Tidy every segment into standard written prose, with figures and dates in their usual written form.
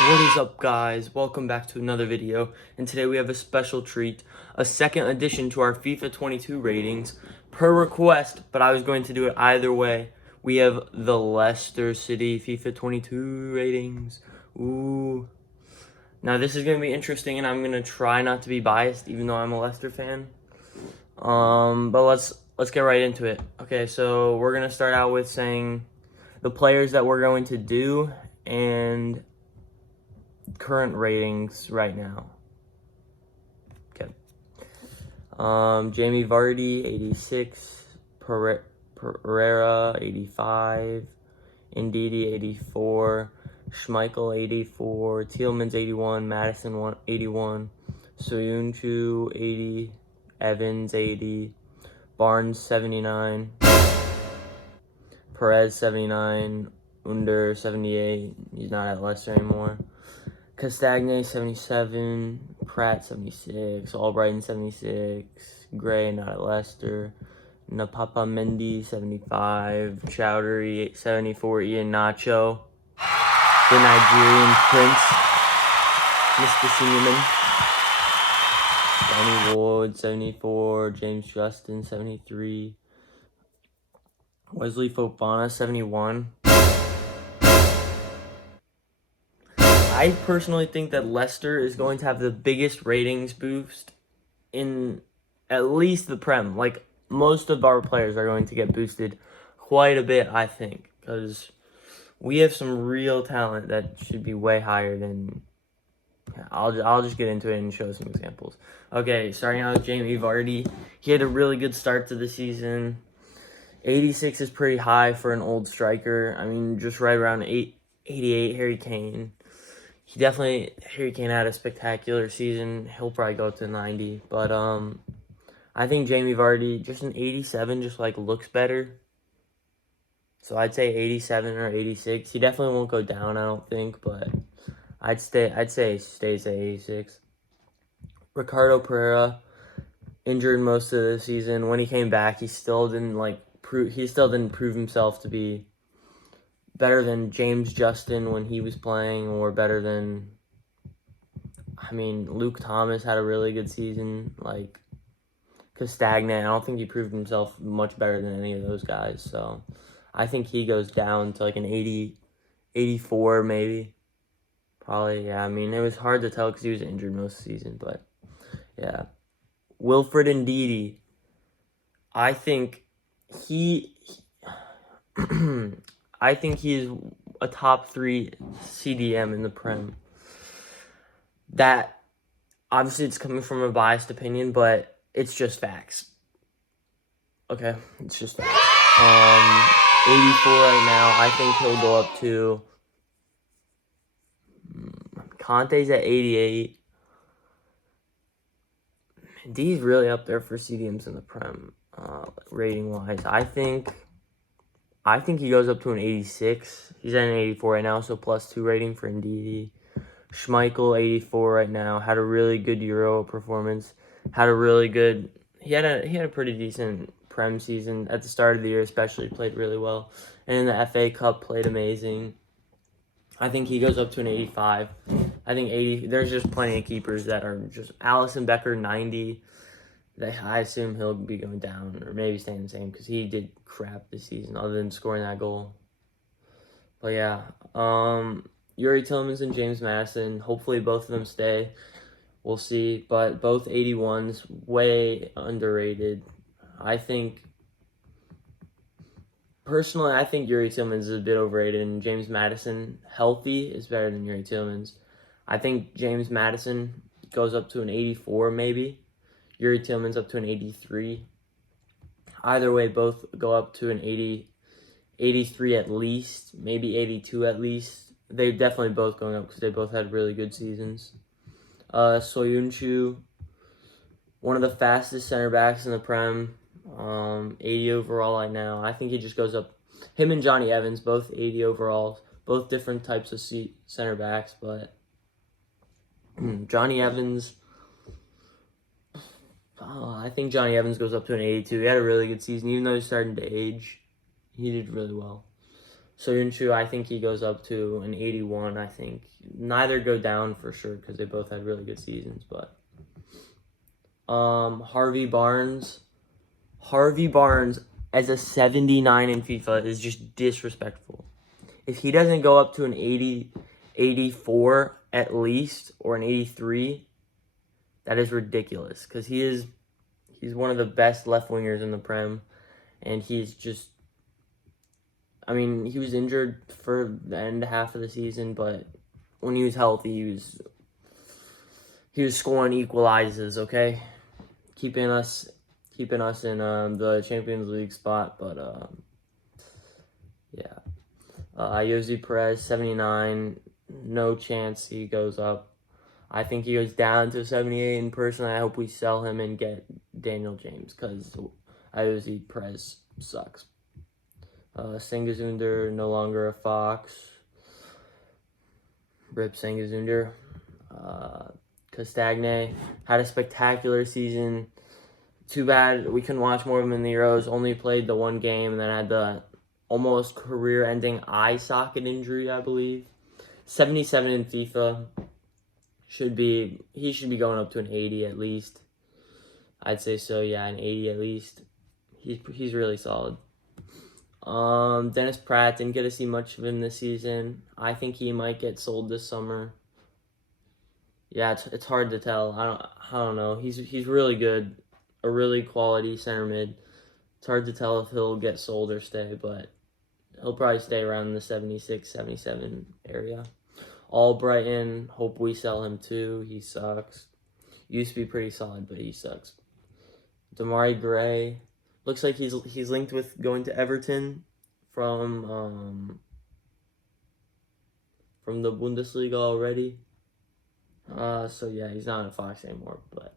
What is up, guys? Welcome back to another video, and today we have a special treat, a second addition to our FIFA 22 ratings per request, but I was going to do it either way. We have the Leicester City FIFA 22 ratings. Ooh. Now this is going to be interesting, and I'm going to try not to be biased, even though I'm a Leicester fan. But let's get right into it. Okay, so we're going to start out with saying the players that we're going to do and current ratings right now. Okay. Jamie Vardy, 86. Pereira, 85. Ndidi, 84. Schmeichel, 84. Tielemans, 81. Madison, 81. Soyuncu, 80. Evans, 80. Barnes, 79. Perez, 79. Under, 78. He's not at Leicester anymore. Castagne, 77. Pratt, 76. Albrighton, 76. Gray, not at Leicester. Napapa Mendy, 75. Chowdhury, 74. Ian Nacho. The Nigerian Prince. Mr. Cinnamon. Danny Ward, 74. James Justin, 73. Wesley Fofana, 71. I personally think that Leicester is going to have the biggest ratings boost in at least the Prem. Like, most of our players are going to get boosted quite a bit, I think, because we have some real talent that should be way higher than... I'll just get into it and show some examples. Okay, starting out with Jamie Vardy. He had a really good start to the season. 86 is pretty high for an old striker. I mean, just right around 88, Harry Kane. Harry Kane had a spectacular season. He'll probably go up to 90. But I think Jamie Vardy, just an 87, just like looks better. So I'd say 87 or 86. He definitely won't go down, I don't think, but I'd say he stays at 86. Ricardo Pereira, injured most of the season. When he came back, he still didn't prove himself to be better than James Justin when he was playing, or better than, Luke Thomas had a really good season. Like, Castagne, I don't think he proved himself much better than any of those guys. So I think he goes down to like an 80, 84 maybe. Probably, yeah. I mean, it was hard to tell because he was injured most of the season, but yeah. Wilfred Ndidi, I think he I think he's a top 3 CDM in the Prem. That, obviously, it's coming from a biased opinion, but it's just facts. Okay, it's just facts. 84 right now. I think he'll go up to... Conte's at 88. D's really up there for CDMs in the Prem, rating-wise. I think he goes up to an 86. He's at an 84 right now, so +2 rating for Ndidi. Schmeichel, 84 right now. Had a really good Euro performance. He had a pretty decent Prem season at the start of the year, especially. Played really well. And in the FA Cup, played amazing. I think he goes up to an 85. I think 80. There's just plenty of keepers that are just... Alisson Becker, 90. I assume he'll be going down, or maybe staying the same, because he did crap this season other than scoring that goal. But yeah, Yuri Tillmans and James Madison, hopefully both of them stay. We'll see, but both 81s, way underrated. Personally, I think Yuri Tillmans is a bit overrated, and James Madison, healthy, is better than Yuri Tillmans. I think James Madison goes up to an 84 maybe. Yuri Tillmans up to an 83. Either way, both go up to an 83 at least, maybe 82 at least. They definitely both going up because they both had really good seasons. Soyuncu, one of the fastest center backs in the Prem, 80 overall right now. I think he just goes up. Him and Johnny Evans, both 80 overall, both different types of center backs, but Johnny Evans... I think Johnny Evans goes up to an 82. He had a really good season. Even though he's starting to age, he did really well. Soyuncu, I think he goes up to an 81, I think. Neither go down for sure because they both had really good seasons, but Harvey Barnes. Harvey Barnes as a 79 in FIFA is just disrespectful. If he doesn't go up to an 80, 84 at least, or an 83, that is ridiculous because he's one of the best left wingers in the Prem, and he's just, I mean, he was injured for the end half of the season, but when he was healthy, he was scoring equalizes, okay? Keeping us in the Champions League spot, but yeah. Jose Perez, 79, no chance he goes up. I think he goes down to 78, and personally, I hope we sell him and get Daniel James, because Jose Perez sucks. Sengazunder, no longer a Fox. Rip Sengazunder. Castagne had a spectacular season. Too bad we couldn't watch more of him in the Euros. Only played the one game and then had the almost career-ending eye socket injury, I believe. 77 in FIFA. He should be going up to an 80 at least. I'd say so, yeah, an 80 at least. He's really solid. Dennis Pratt, didn't get to see much of him this season. I think he might get sold this summer. Yeah, it's hard to tell. I don't know. He's really good, a really quality center mid. It's hard to tell if he'll get sold or stay, but he'll probably stay around the 76, 77 area. Albrighton, hope we sell him too. He sucks. Used to be pretty solid, but he sucks. Damari Gray, looks like he's linked with going to Everton from the Bundesliga already. So yeah, he's not a Fox anymore. But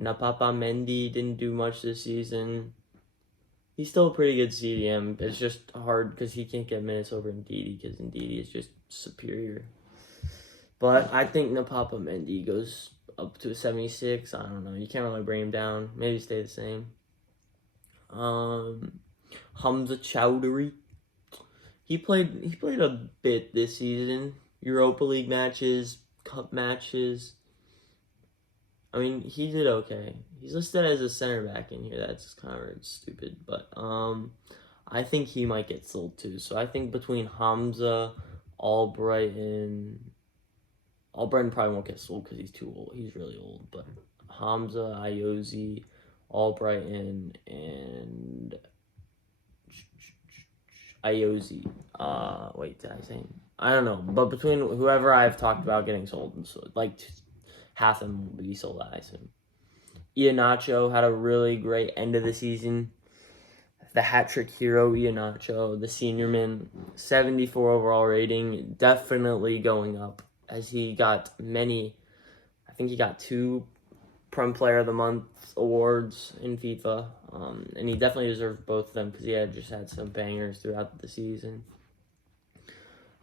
Napapa Mendy didn't do much this season. He's still a pretty good CDM. It's just hard because he can't get minutes over Ndidi because Ndidi is just superior. But I think Napapa Mendy goes up to a 76. I don't know. You can't really bring him down. Maybe stay the same. Hamza Chowdhury. He played a bit this season. Europa League matches, cup matches. I mean, he did okay. He's listed as a center back in here. That's kind of stupid, but I think he might get sold too. So I think between Hamza, Albrighton probably won't get sold because he's too old. He's really old. But Hamza, Ayoze, Albrighton, and Ayoze. Wait, did I say? I don't know. But between whoever I've talked about getting sold, so like half of them will be sold, I assume. Iheanacho had a really great end of the season. The hat-trick hero, Iheanacho, the senior man, 74 overall rating, definitely going up as he got I think he got 2 Prem Player of the Month awards in FIFA, and he definitely deserved both of them because he just had some bangers throughout the season.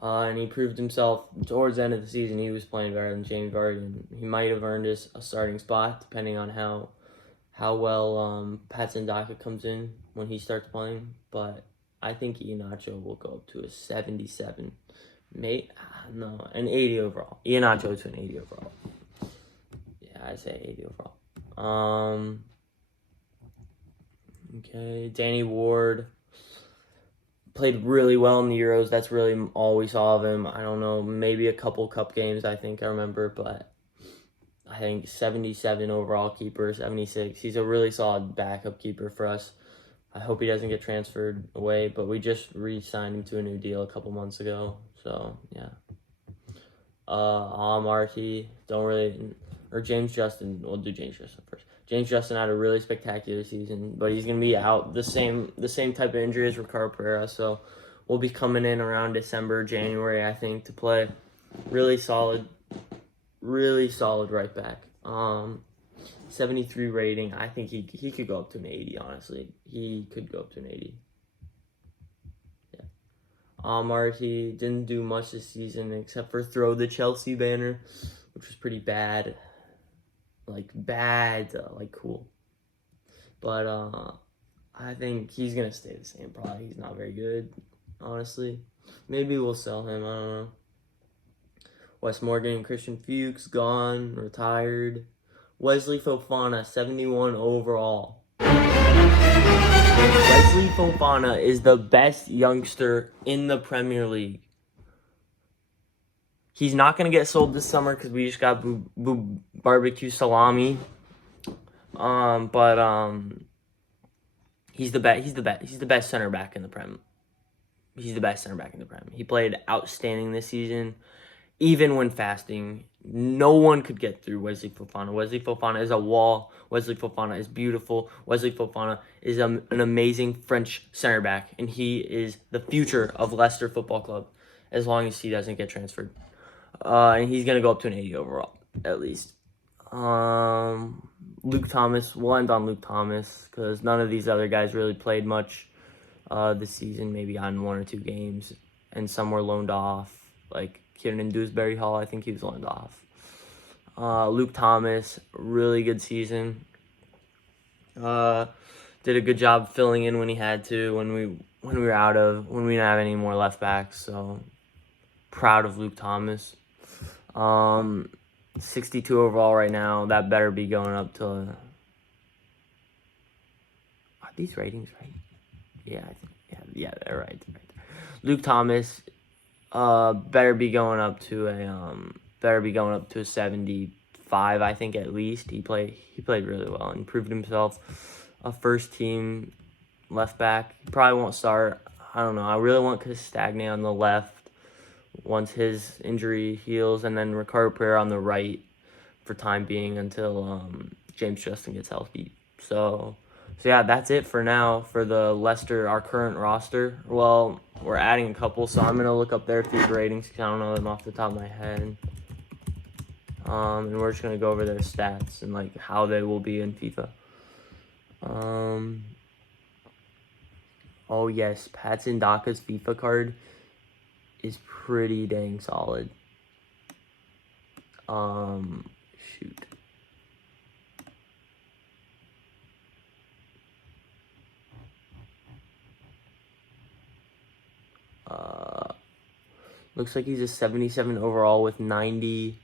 And he proved himself towards the end of the season. He was playing better than James Vardy, and he might have earned a starting spot depending on how well Patson Daka comes in when he starts playing. But I think Iheanacho will go up to a 77. An 80 overall. Iheanacho to an 80 overall. Yeah, I say 80 overall. Okay, Danny Ward played really well in the Euros. That's really all we saw of him. I don't know, maybe a couple cup games, I remember, but I think 77 overall keeper, 76. He's a really solid backup keeper for us. I hope he doesn't get transferred away, but we just re-signed him to a new deal a couple months ago. So, yeah. Marty, or James Justin. We'll do James Justin first. James Justin had a really spectacular season, but he's going to be out the same type of injury as Ricardo Pereira, so we'll be coming in around December, January, I think, to play. Really solid right back. 73 rating. I think he could go up to an 80, honestly. He could go up to an 80. Yeah. Marty didn't do much this season except for throw the Chelsea banner, which was pretty bad. Cool. But I think he's going to stay the same. Probably he's not very good. honestly. Maybe we'll sell him, I don't know. Wes Morgan, Christian Fuchs, gone, retired. Wesley Fofana, 71 overall. Wesley Fofana is the best youngster in the Premier League. He's not going to get sold this summer because we just got barbecue salami. He's the best. He's the best center back in the Prem. He's the best center back in the Prem. He played outstanding this season, even when fasting. No one could get through Wesley Fofana. Wesley Fofana is a wall. Wesley Fofana is beautiful. Wesley Fofana is an amazing French center back, and he is the future of Leicester Football Club, as long as he doesn't get transferred. And he's gonna go up to an 80 overall, at least. Luke Thomas. We'll end on Luke Thomas because none of these other guys really played much this season. Maybe on 1 or 2 games, and some were loaned off. Like Kieran Dewsbury Hall, I think he was loaned off. Luke Thomas, really good season. Did a good job filling in when he had to, when we didn't have any more left backs. So proud of Luke Thomas. 62 overall right now. That better be going up to. Are these ratings right? Yeah, I think. Yeah, they're right. Luke Thomas, better be going up to a 75. I think at least he played really well and proved himself a first team left back. He probably won't start. I don't know. I really want Castagne on the left once his injury heals, and then Ricardo Pereira on the right for time being until James Justin gets healthy. So yeah, that's it for now for the Leicester, our current roster. Well, we're adding a couple, so I'm going to look up their FIFA ratings because I don't know them off the top of my head. And we're just going to go over their stats and like how they will be in FIFA. Oh yes, Patson Daka's FIFA card is pretty dang solid. Shoot. Looks like he's a 77 overall with 92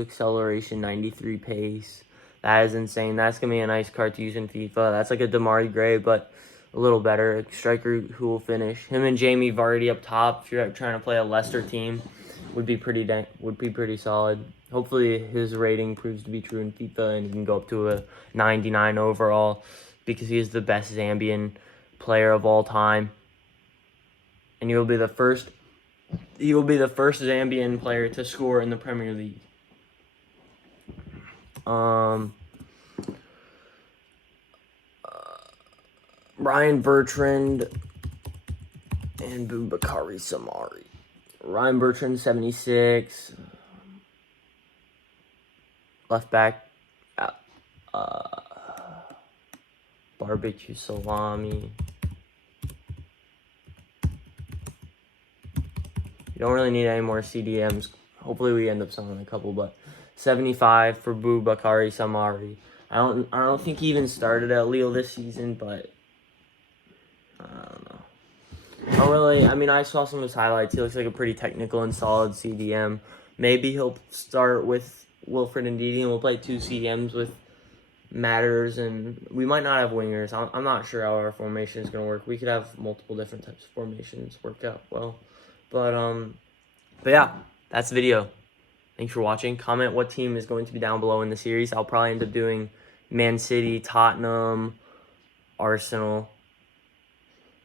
acceleration, 93 pace. That is insane. That's going to be a nice card to use in FIFA. That's like a Damari Gray, but a little better. A striker who will finish. Him and Jamie Vardy up top, if you're trying to play a Leicester team, would be pretty solid. Hopefully his rating proves to be true in FIFA and he can go up to a 99 overall because he is the best Zambian player of all time. And he will be the first Zambian player to score in the Premier League. Ryan Bertrand and Boubakary Samari. Ryan Bertrand, 76. Left back, barbecue salami. You don't really need any more CDMs. Hopefully we end up selling a couple, but 75 for Boubakary Samari. I don't think he even started at Lille this season, but I don't know. I saw some of his highlights. He looks like a pretty technical and solid CDM. Maybe he'll start with Wilfred Ndidi and we'll play 2 CDMs with Matters, and we might not have wingers. I'm not sure how our formation is going to work. We could have multiple different types of formations work out well. But yeah, that's the video. Thanks for watching. Comment what team is going to be down below in the series. I'll probably end up doing Man City, Tottenham, Arsenal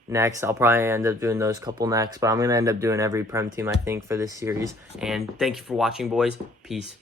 next. I'll probably end up doing those couple next, but I'm going to end up doing every Prem team, I think, for this series. And thank you for watching, boys. Peace.